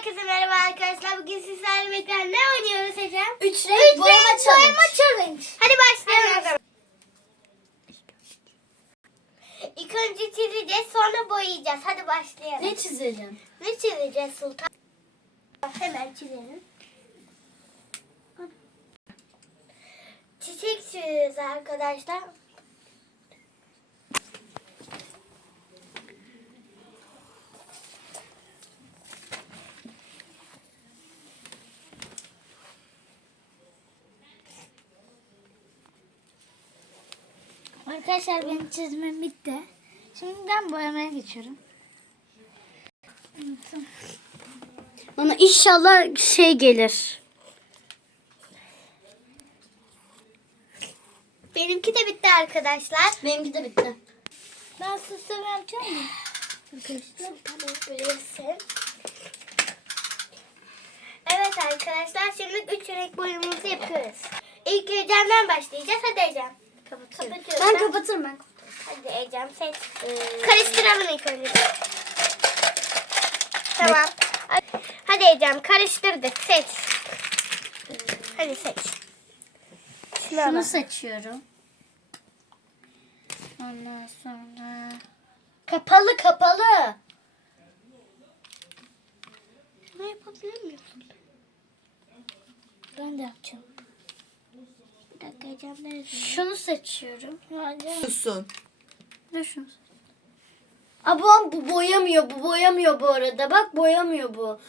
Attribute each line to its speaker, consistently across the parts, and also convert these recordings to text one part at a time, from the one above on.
Speaker 1: Herkese merhaba arkadaşlar. Bugün sizlerle birlikte ne oynuyoruz Ecem?
Speaker 2: Üç renk boyama challenge.
Speaker 1: challenge. Hadi başlayalım. İlk önce çizeceğiz sonra boyayacağız. Hadi başlayalım.
Speaker 2: Ne çizelim?
Speaker 1: Ne çizeceğiz Sultan? Hemen çizelim. Çiçek çiziyoruz arkadaşlar.
Speaker 2: Arkadaşlar benim çizimim bitti. Şimdi ben boyamaya geçiyorum.
Speaker 3: Bana inşallah şey gelir.
Speaker 1: Benimki de bitti arkadaşlar.
Speaker 3: Benimki de bitti.
Speaker 2: Ben süsleme yapacağım mı?
Speaker 1: Arkadaşlar tamam bilirsin. Evet arkadaşlar şimdi üç renk boyamamızı yapıyoruz. İlk Ecem'den başlayacağız. Hadi Ecem. Kapatıyorum.
Speaker 3: Ben kapatırım ben.
Speaker 1: Hadi Ecem seç. Karıştıralım ilk önce. Tamam. Hadi Ecem karıştırdık. Seç. Hadi seç. Şunu
Speaker 3: Şunu seçiyorum. Ondan sonra
Speaker 1: Kapalı kapalı. Ne yapabilir miyim?
Speaker 2: Ben de yapacağım.
Speaker 1: Bir dakika nerede?
Speaker 3: şunu seçiyorum.
Speaker 4: Susun.
Speaker 3: Dur şunu. Ablam bu boyamıyor. Bu boyamıyor bu arada. Bak boyamıyor bu.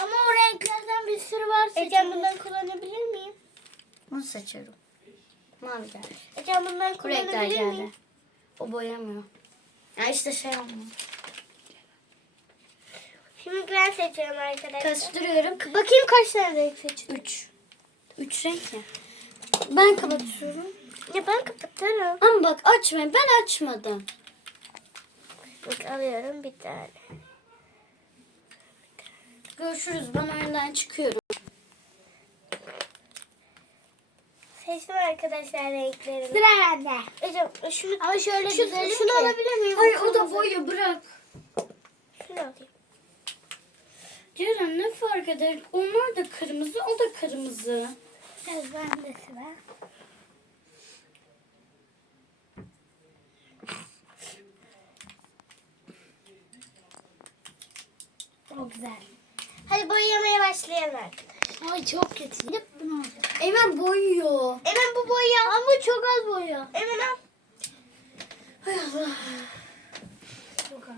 Speaker 2: Ama o renklerden bir sürü var.
Speaker 1: Ecem bundan kullanabilir miyim?
Speaker 3: Bunu seçiyorum. Mavi geldi.
Speaker 1: Ecem bundan
Speaker 3: Bu renkler
Speaker 1: kullanabilir
Speaker 3: geldi.
Speaker 1: miyim?
Speaker 3: O boyamıyor. Ya işte şey olmuyor.
Speaker 1: Şimdi ben seçiyorum arkadaşlar.
Speaker 3: Karıştırıyorum.
Speaker 1: Bakayım kaç tane renk seçtim.
Speaker 3: Üç. Üç renk ya. Ben kapatıyorum.
Speaker 1: Ya ben kapatırım.
Speaker 3: Ama bak açmayın. Ben açmadım.
Speaker 1: Bak alıyorum bir tane.
Speaker 3: Görüşürüz. Ben oyundan çıkıyorum.
Speaker 1: Seçtim arkadaşlar renklerimi.
Speaker 2: Sıra bende.
Speaker 1: Ecem şunu,
Speaker 2: Ama şöyle
Speaker 1: şu,
Speaker 2: güzelim
Speaker 1: şunu
Speaker 2: ki.
Speaker 1: alabilir miyim?
Speaker 3: Hayır o da boya bırak.
Speaker 1: Şunu alayım.
Speaker 3: Ceren ne fark eder? Onlar da kırmızı, o da kırmızı.
Speaker 2: Evet bende sıra. O güzel.
Speaker 1: Hadi boyamaya başlayalım arkadaşlar.
Speaker 2: Ay çok kötü.
Speaker 3: Eymen boyuyor.
Speaker 1: Hemen bu boyu al.
Speaker 2: Ama çok az boya.
Speaker 1: Hemen al.
Speaker 3: Hay Allah.
Speaker 2: Çok az.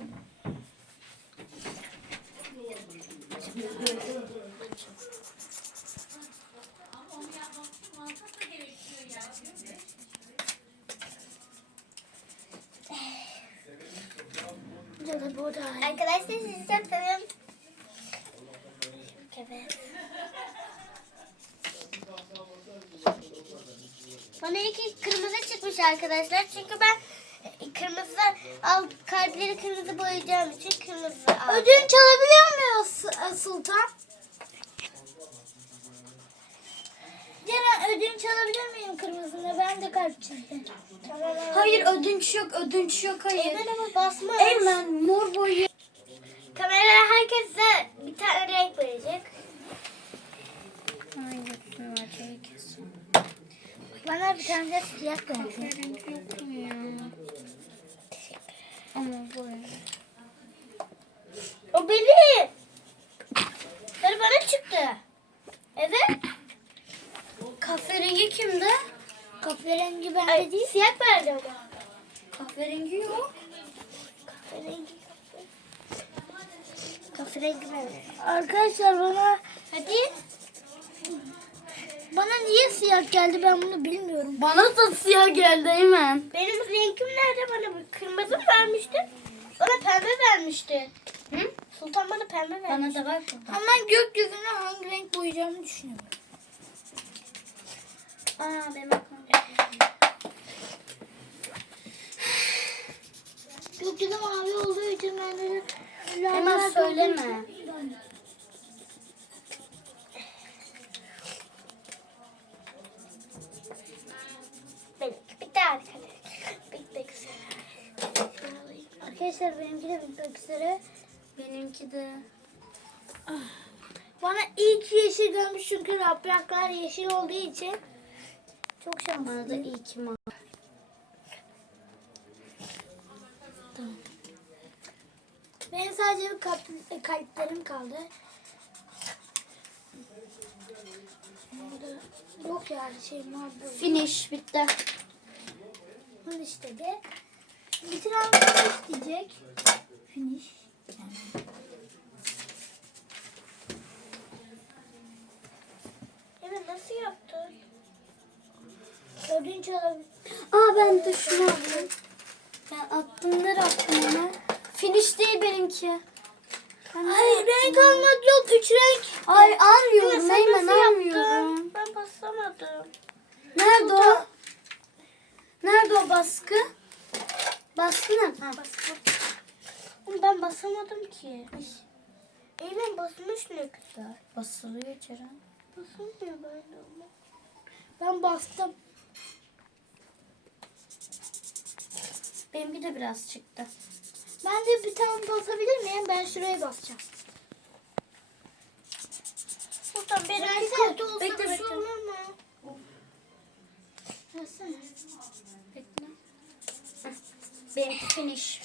Speaker 2: Ya da bu da.
Speaker 1: Arkadaşlar sizi çok seviyorum. Evet. Bana ilk kırmızı çıkmış arkadaşlar. Çünkü ben e, kırmızı al kalpleri kırmızı boyayacağım için kırmızı aldım.
Speaker 2: Ödünç alabiliyor muyuz e, Sultan? Ceren ödünç alabilir miyim kırmızını? Ben de kalp çizdim.
Speaker 1: Tamam.
Speaker 3: Hayır ödünç yok, ödünç yok hayır.
Speaker 1: Eymen ama basma.
Speaker 3: Eymen mor boyu.
Speaker 1: Kamera herkese bir tane renk verecek.
Speaker 2: Bana bir tane de siyah kalsın.
Speaker 3: Renk yok mu ya? Ama boya.
Speaker 1: O benim. Sarı bana çıktı. Evet.
Speaker 3: Kahverengi kimde?
Speaker 2: Kahverengi bende
Speaker 1: Ay,
Speaker 2: değil.
Speaker 1: siyah verdi ama.
Speaker 3: Kahverengi yok.
Speaker 1: Kahverengi. Kahverengi verdi.
Speaker 2: Arkadaşlar bana
Speaker 1: Hadi.
Speaker 2: bana niye siyah geldi ben bunu bilmiyorum.
Speaker 3: Bana da siyah geldi Eymen.
Speaker 1: Benim renkim nerede bana? bu? Kırmızı mı vermişti? Bana pembe vermişti.
Speaker 3: Hı?
Speaker 1: Sultan bana pembe vermişti.
Speaker 3: Bana da bak.
Speaker 2: Ama ben gökyüzüne hangi renk boyayacağımı düşünüyorum.
Speaker 3: Aa benim aklım.
Speaker 2: Gökyüzü mavi olduğu için ben de
Speaker 3: Hemen söyleme.
Speaker 1: Benimki bitti arkadaşlar. Bitmek üzere. Şunu alayım.
Speaker 2: Arkadaşlar benimki de bitmek üzere.
Speaker 3: Benimki de.
Speaker 2: Bana ilk yeşil görmüş çünkü yapraklar yeşil olduğu için çok
Speaker 3: Bana
Speaker 2: şanslıyım.
Speaker 3: da ki mavi.
Speaker 2: Benim sadece bir kalp, kalplerim kaldı. Yok ya şey mavi.
Speaker 3: Finish bitti.
Speaker 2: Bunu istedi. Bitiren finish diyecek. Finish. Yani.
Speaker 1: Evet nasıl yaptın?
Speaker 2: Ödünç olabilir.
Speaker 3: Aa ben de şunu aldım. Ben attım nereye attım onu? Finish değil benimki. Ben
Speaker 2: Hayır renk almak yok. Üç renk.
Speaker 3: Ay almıyorum
Speaker 1: Sen
Speaker 3: Eymen
Speaker 1: nasıl
Speaker 3: almıyorum.
Speaker 1: Ben basamadım.
Speaker 3: Nerede o? Nerede o baskı? Nerede? Ha.
Speaker 1: Ama Ben basamadım ki. Eymen basmış ne güzel.
Speaker 3: Basılıyor Ceren.
Speaker 1: Basılmıyor böyle ama.
Speaker 2: Ben bastım.
Speaker 3: Benimki de biraz çıktı.
Speaker 2: Ben de bir tane basabilir miyim? Ben şuraya basacağım.
Speaker 1: Buradan benimki kötü olsa
Speaker 3: Bekle,
Speaker 1: bir şey olur mu?
Speaker 2: Versene.
Speaker 3: Bekle. Benimki finish.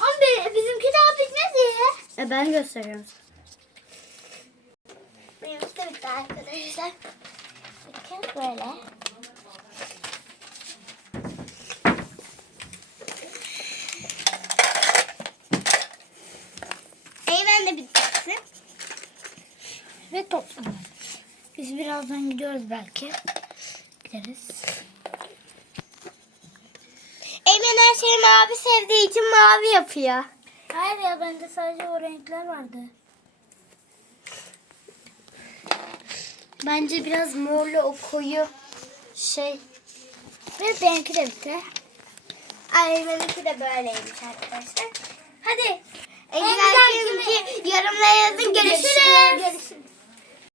Speaker 2: Ama bizimki daha bitmedi.
Speaker 3: E ben gösteriyorum.
Speaker 1: Benimki de bitti arkadaşlar. Bakın böyle. Eymen de bitti.
Speaker 2: Ve toplama. Biz birazdan gidiyoruz belki. Gideriz.
Speaker 1: Eymen her şeyi mavi sevdiği için mavi yapıyor.
Speaker 2: Hayır ya bende sadece o renkler vardı.
Speaker 3: Bence biraz morlu o koyu şey.
Speaker 2: Ve benimki de bitti.
Speaker 1: Eymen'inki de böyleymiş arkadaşlar. Hadi.
Speaker 2: En güzel
Speaker 1: yorumlara yazın. Görüşürüz.
Speaker 2: Görüşürüz.